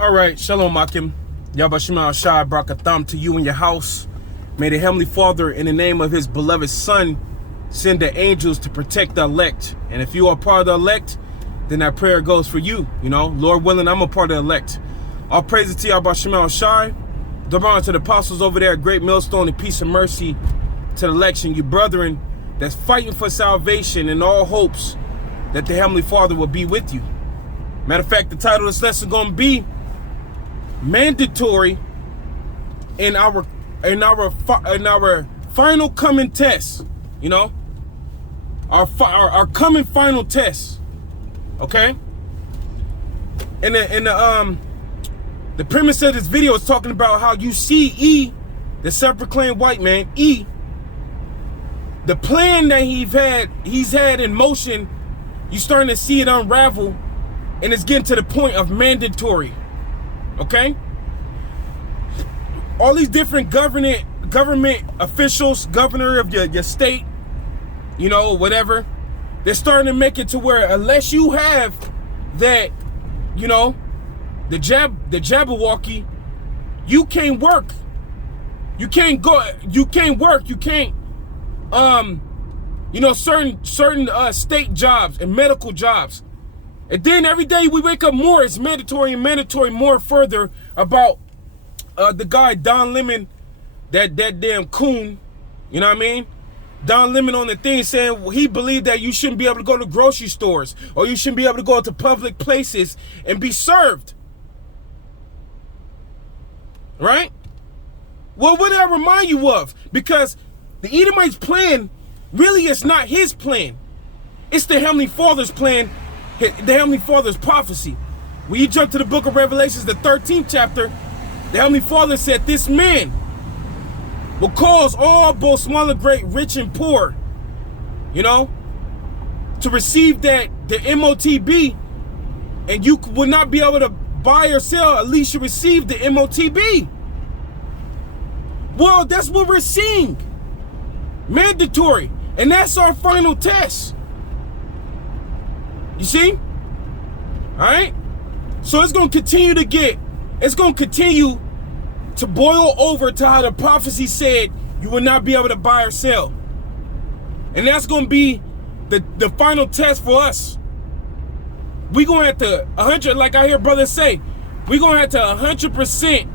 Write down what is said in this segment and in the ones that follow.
All right, Shalom Akim. Yahawashi Brakatham to you and your house. May the Heavenly Father, in the name of his beloved Son, send the angels to protect the elect. And if you are part of the elect, then that prayer goes for you. You know, Lord willing, I'm a part of the elect. All praises to Yahawashi. Double honor to the apostles over there at Great Millstone, and peace and mercy to the election. You brethren that's fighting for salvation and all hopes that the Heavenly Father will be with you. Matter of fact, the title of this lesson is going to be mandatory in our final coming test. You know, our coming final test. Okay. And the premise of this video is talking about how you see E, the self-proclaimed white man, E, the plan that he's had in motion. You starting to see it unravel, and it's getting to the point of mandatory. Okay? All these different government officials, governor of your state, you know, whatever, they're starting to make it to where unless you have that, you know, the Jabberwocky, you can't work. You can't go, you can't work, you can't you know, certain state jobs and medical jobs. And then every day we wake up more, it's mandatory and mandatory more further about the guy Don Lemon, that damn coon, you know what I mean? Don Lemon on the thing saying he believed that you shouldn't be able to go to grocery stores or you shouldn't be able to go to public places and be served. Right? Well, what did I remind you of? Because the Edomite's plan really is not his plan. It's the Heavenly Father's plan, the Heavenly Father's prophecy. When you jump to the book of Revelations, the 13th chapter, the Heavenly Father said, this man will cause all, both small and great, rich and poor, you know, to receive the MOTB, and you will not be able to buy or sell, at least you receive the MOTB. Well, that's what we're seeing. Mandatory. And that's our final test. You see? Alright? So it's going to continue to boil over to how the prophecy said you will not be able to buy or sell. And that's going to be the final test for us. We're going to have to 100, like I hear brothers say, we're going to have to 100%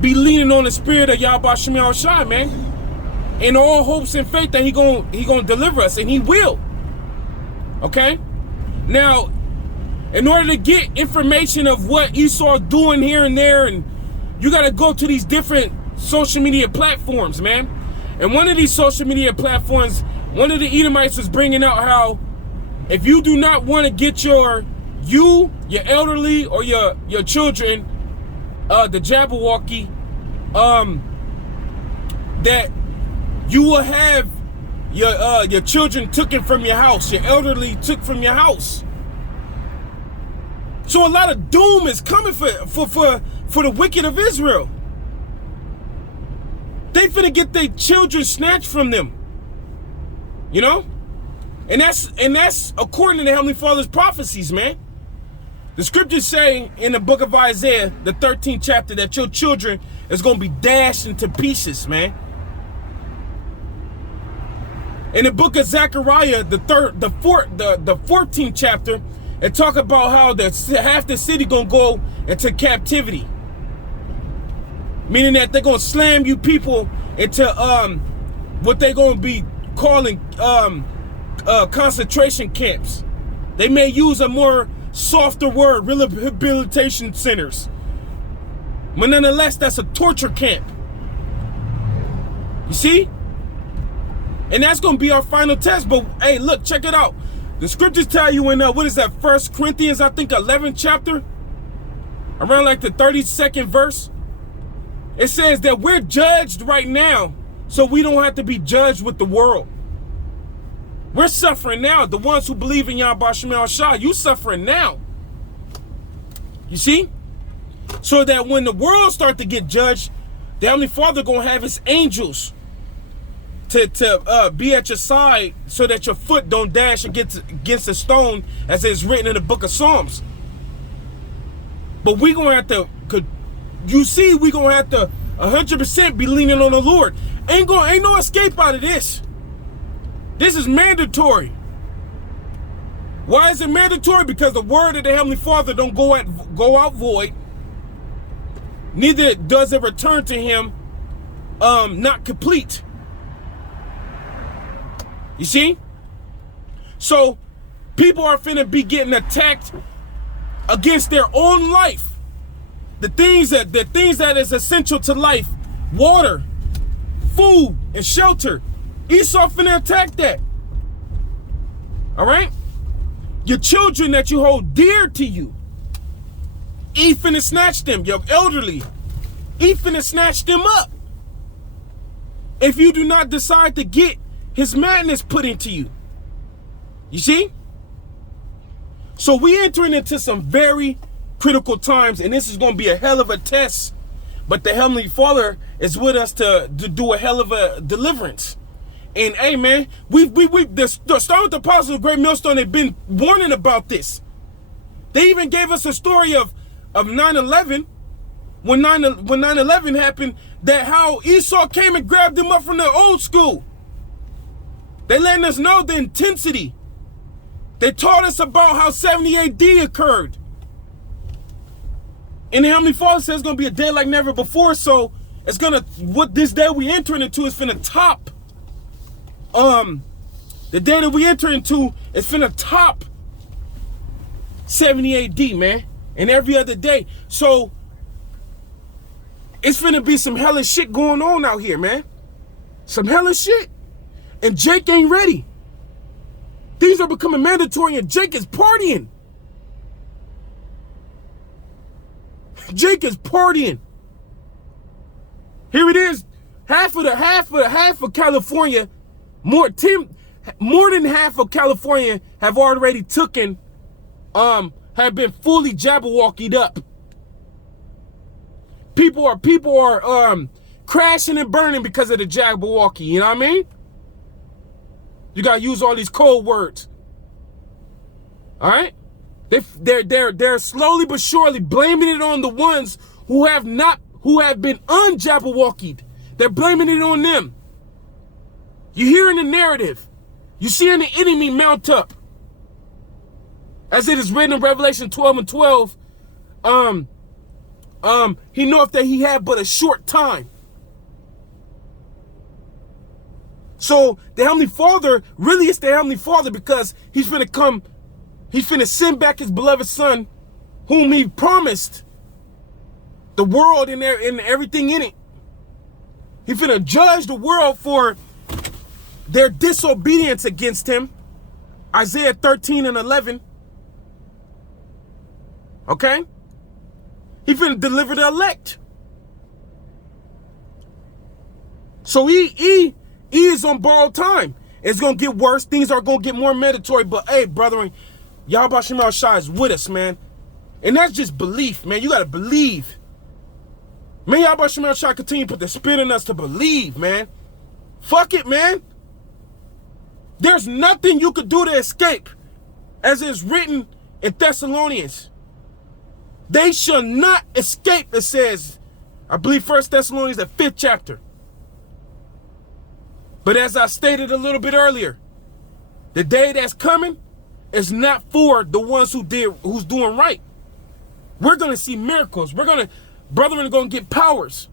be leaning on the spirit of Yahawashi, man. In all hopes and faith that he gonna deliver us, and he will. Okay? Now, in order to get information of what Esau doing here and there, and you gotta go to these different social media platforms, man. And one of these social media platforms, one of the Edomites was bringing out how if you do not want to get your elderly or your children, the Jabberwocky, that you will have your children taken from your house, your elderly took from your house. So a lot of doom is coming for the wicked of Israel. They finna get their children snatched from them. You know? And that's according to the Heavenly Father's prophecies, man. The scriptures say in the book of Isaiah, the 13th chapter, that your children is gonna be dashed into pieces, man. In the book of Zechariah, the 14th chapter, it talk about how half the city gonna go into captivity, meaning that they're gonna slam you people into what they're gonna be calling concentration camps. They may use a more softer word, rehabilitation centers, but nonetheless, that's a torture camp. You see? And that's going to be our final test. But hey, look, check it out. The scriptures tell you in, what is that, 1 Corinthians, I think, 11th chapter? Around like the 32nd verse. It says that we're judged right now, so we don't have to be judged with the world. We're suffering now. The ones who believe in Yahawashi, you suffering now. You see? So that when the world starts to get judged, the Heavenly Father going to have his angels to be at your side so that your foot don't dash against a stone, as it's written in the book of Psalms. But we gonna have to, you see, we gonna have to 100% be leaning on the Lord. Ain't no escape out of this. This is mandatory. Why is it mandatory? Because the word of the Heavenly Father don't go out void. Neither does it return to him not complete. You see? So people are finna be getting attacked against their own life. The things that is essential to life, water, food, and shelter. Esau finna attack that. All right? Your children that you hold dear to you, he finna snatch them. Your elderly, he finna snatch them up. If you do not decide to get his madness put into you. You see? So we entering into some very critical times, and this is going to be a hell of a test. But the Heavenly Father is with us to do a hell of a deliverance. And hey, man, the Start with the Apostles of Great Millstone, they've been warning about this. They even gave us a story of 9/11, when 9/11 happened, that how Esau came and grabbed them up from the old school. They letting us know the intensity. They taught us about how 70 AD occurred. And the Heavenly Father says it's going to be a day like never before. So it's going to, what this day we entering into is finna top. The day that we enter into is finna top 70 AD, man. And every other day. So it's finna be some hellish shit going on out here, man. Some hellish shit. And Jake ain't ready. These are becoming mandatory and Jake is partying. Jake is partying. Here it is. Half of California, more than half of California have already taken, have been fully Jabberwockied up. People are crashing and burning because of the Jabberwocky, you know what I mean? You gotta use all these code words. All right? They're slowly but surely blaming it on the ones who have been un-Jabberwockied. They're blaming it on them. You're hearing the narrative. You're seeing the enemy mount up. As it is written in Revelation 12:12, he knoweth that he had but a short time. So the Heavenly Father, really it's the Heavenly Father, because he's finna send back his beloved Son, whom he promised the world and everything in it. He's finna judge the world for their disobedience against him. Isaiah 13:11. Okay? He's finna deliver the elect. So he is on borrowed time. It's going to get worse. Things are going to get more mandatory. But hey, brethren, Yahawashi is with us, man. And that's just belief, man. You got to believe. May Yahawashi continue to put the spirit in us to believe, man. Fuck it, man. There's nothing you could do to escape. As it's written in Thessalonians. They shall not escape, it says. I believe 1 Thessalonians, the 5th chapter. But as I stated a little bit earlier, the day that's coming is not for the ones who's doing right. We're going to see miracles. Brethren are going to get powers.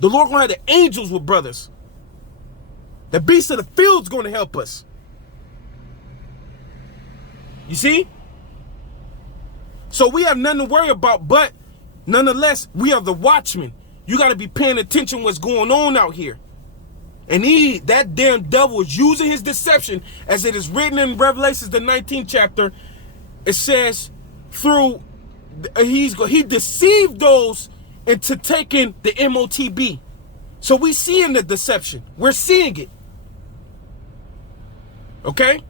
The Lord going to have the angels with brothers. The beast of the field's going to help us. You see? So we have nothing to worry about, but nonetheless, we are the watchmen. You got to be paying attention what's going on out here. And that damn devil is using his deception, as it is written in Revelation, the 19th chapter. It says, he deceived those into taking the MOTB. So we seeing the deception. We're seeing it. Okay?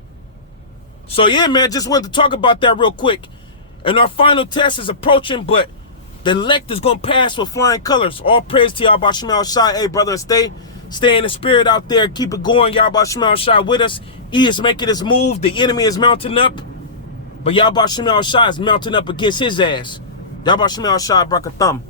So yeah, man, just wanted to talk about that real quick. And our final test is approaching, but the elect is going to pass with flying colors. All praise to Yahweh Shemel Shai. Hey, brother, stay in the spirit out there. Keep it going. Yahweh Shemel Shai with us. He is making his move. The enemy is mounting up. But Yahawashi is mounting up against his ass. Yahawashi brak a thumb.